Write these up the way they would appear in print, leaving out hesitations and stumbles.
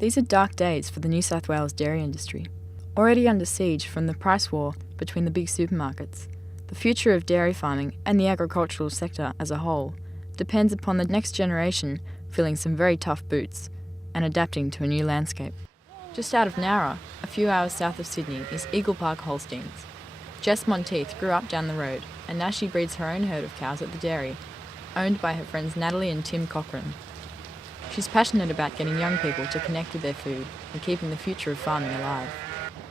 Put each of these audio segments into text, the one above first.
These are dark days for the New South Wales dairy industry. Already under siege from the price war between the big supermarkets, the future of dairy farming and the agricultural sector as a whole depends upon the next generation filling some very tough boots and adapting to a new landscape. Just out of Nowra, a few hours south of Sydney, is Eagle Park Holsteins. Jess Monteith grew up down the road, and now she breeds her own herd of cows at the dairy, owned by her friends Natalie and Tim Cochran. She's passionate about getting young people to connect with their food and keeping the future of farming alive.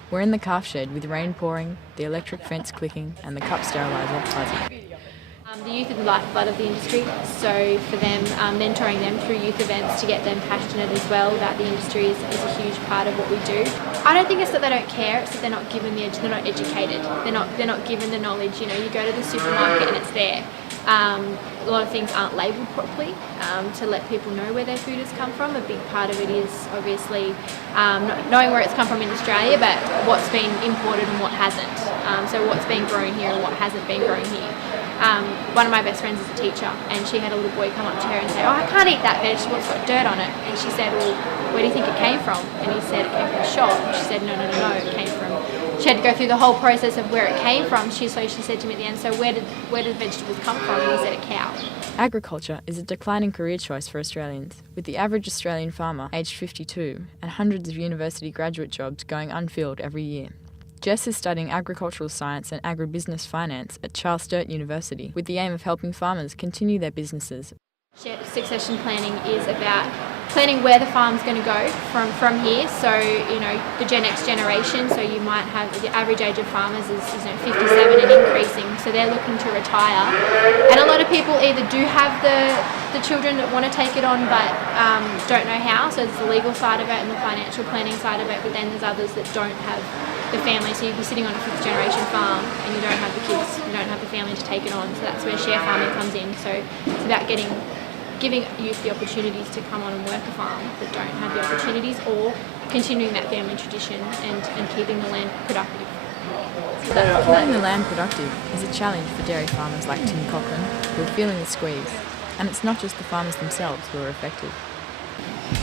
We're in the calf shed with rain pouring, the electric fence clicking, and the cup steriliser buzzing. The youth are the lifeblood of the industry, so for them, mentoring them through youth events to get them passionate as well about the industry is a huge part of what we do. I don't think it's that they don't care, it's that they're not given they're not educated, they're not given the knowledge. You know, you go to the supermarket and it's there. A lot of things aren't labelled properly to let people know where their food has come from. A big part of it is obviously knowing where it's come from in Australia, but what's been imported and what hasn't. So what's been grown here and what hasn't been grown here. One of my best friends is a teacher, and she had a little boy come up to her and say, "Oh, I can't eat that vegetable, it's got dirt on it." And she said, "Well, where do you think it came from?" And he said, "It came from a shop." And she said, No, it came from..." She had to go through the whole process of where it came from. So she said to me at the end, "So where did the vegetables come from?" And he said, "A cow." Agriculture is a declining career choice for Australians, with the average Australian farmer aged 52 and hundreds of university graduate jobs going unfilled every year. Jess is studying agricultural science and agribusiness finance at Charles Sturt University with the aim of helping farmers continue their businesses. Succession planning is about planning where the farm's going to go from here. So, you know, the next generation, so you might have the average age of farmers is 57 and increasing, so they're looking to retire. And a lot of people either do have the children that want to take it on but don't know how, so there's the legal side of it and the financial planning side of it, but then there's others that don't have the family, so you'd be sitting on a fifth generation farm and you don't have the kids, you don't have the family to take it on, so that's where share farming comes in. So it's about giving youth the opportunities to come on and work a farm that don't have the opportunities, or continuing that family tradition and keeping the land productive. Keeping the land productive is a challenge for dairy farmers like Tim Cochran, who are feeling the squeeze. And it's not just the farmers themselves who are affected.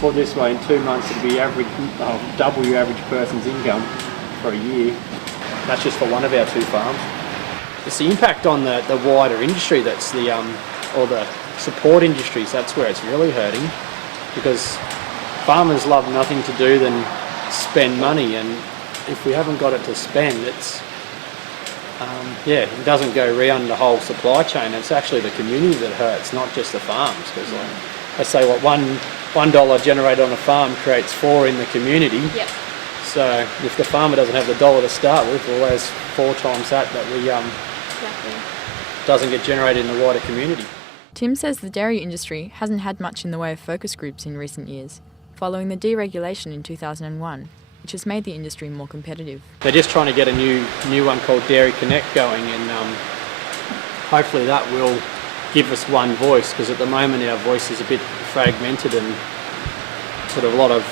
Put this way, in 2 months it'll be double your average person's income for a year. That's just for one of our 2 farms. It's the impact on the wider industry that's or the support industries, that's where it's really hurting, because farmers love nothing to do than spend money, and if we haven't got it to spend, it's it doesn't go round the whole supply chain. It's actually the community that hurts, not just the farms, because they say what $1 generated on a farm creates 4 in the community. Yep. So if the farmer doesn't have the dollar to start with, well, there's 4 times that we doesn't get generated in the wider community. Tim says the dairy industry hasn't had much in the way of focus groups in recent years, following the deregulation in 2001, which has made the industry more competitive. They're just trying to get a new one called Dairy Connect going, and hopefully that will give us one voice, because at the moment our voice is a bit fragmented and sort of a lot of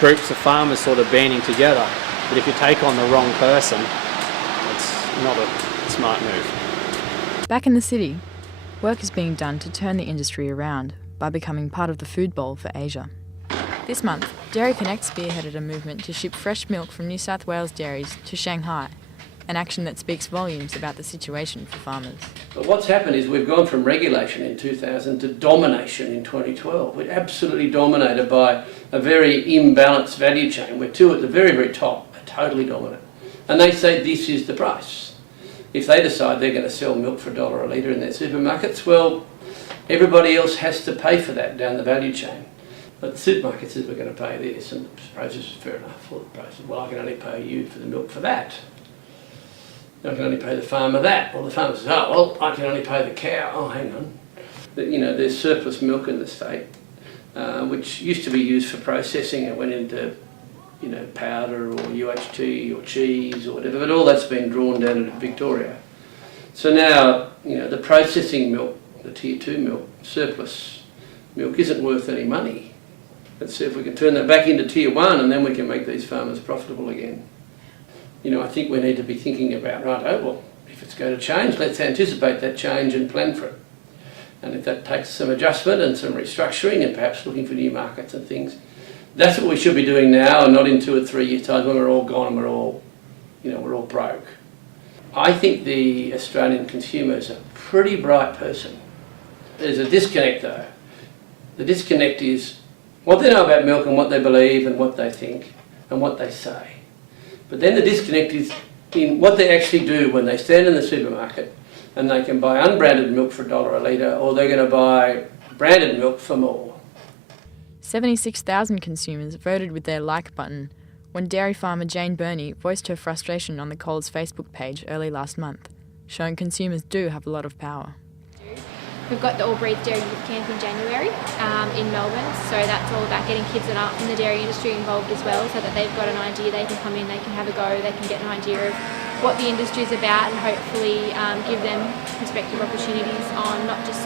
groups of farmers sort of banding together. But if you take on the wrong person, it's not a smart move. Back in the city, work is being done to turn the industry around by becoming part of the food bowl for Asia. This month, Dairy Connect spearheaded a movement to ship fresh milk from New South Wales dairies to Shanghai, an action that speaks volumes about the situation for farmers. But what's happened is we've gone from regulation in 2000 to domination in 2012. We're absolutely dominated by a very imbalanced value chain, where 2 at the very, very top are totally dominant. And they say this is the price. If they decide they're going to sell milk for $1 a litre in their supermarkets, well, everybody else has to pay for that down the value chain. But the supermarket says we're going to pay this, and the process is fair enough. Well, the process, well, I can only pay you for the milk for that. I can only pay the farmer that. Well, the farmer says, oh, well, I can only pay the cow. Oh, hang on. You know, there's surplus milk in the state, which used to be used for processing. It went into, you know, powder or UHT or cheese or whatever, but all that's been drawn down into Victoria. So now, you know, the processing milk, the tier 2 milk, surplus milk, isn't worth any money. Let's see if we can turn that back into tier 1, and then we can make these farmers profitable again. You know, I think we need to be thinking about, right, oh, well, if it's going to change, let's anticipate that change and plan for it. And if that takes some adjustment and some restructuring and perhaps looking for new markets and things, That's what we should be doing now, and not in 2 or 3 years' time when we're all gone and we're all broke. I think the Australian consumer is a pretty bright person. There's a disconnect though. The disconnect is what they know about milk and what they believe and what they think and what they say. But then the disconnect is in what they actually do when they stand in the supermarket and they can buy unbranded milk for $1 a litre, or they're going to buy branded milk for more. 76,000 consumers voted with their like button when dairy farmer Jane Burney voiced her frustration on the Coles Facebook page early last month, showing consumers do have a lot of power. We've got the All Breeds Dairy Youth Camp in January in Melbourne, so that's all about getting kids and up in the dairy industry involved as well, so that they've got an idea, they can come in, they can have a go, they can get an idea of what the industry is about, and hopefully give them prospective opportunities on not just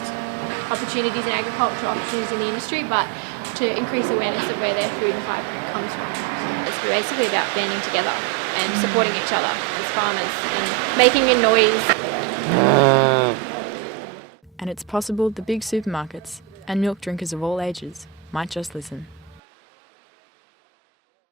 opportunities in agriculture, opportunities in the industry, but to increase awareness of where their food and fibre comes from. It's basically about banding together and supporting each other as farmers and making a noise. And it's possible the big supermarkets and milk drinkers of all ages might just listen.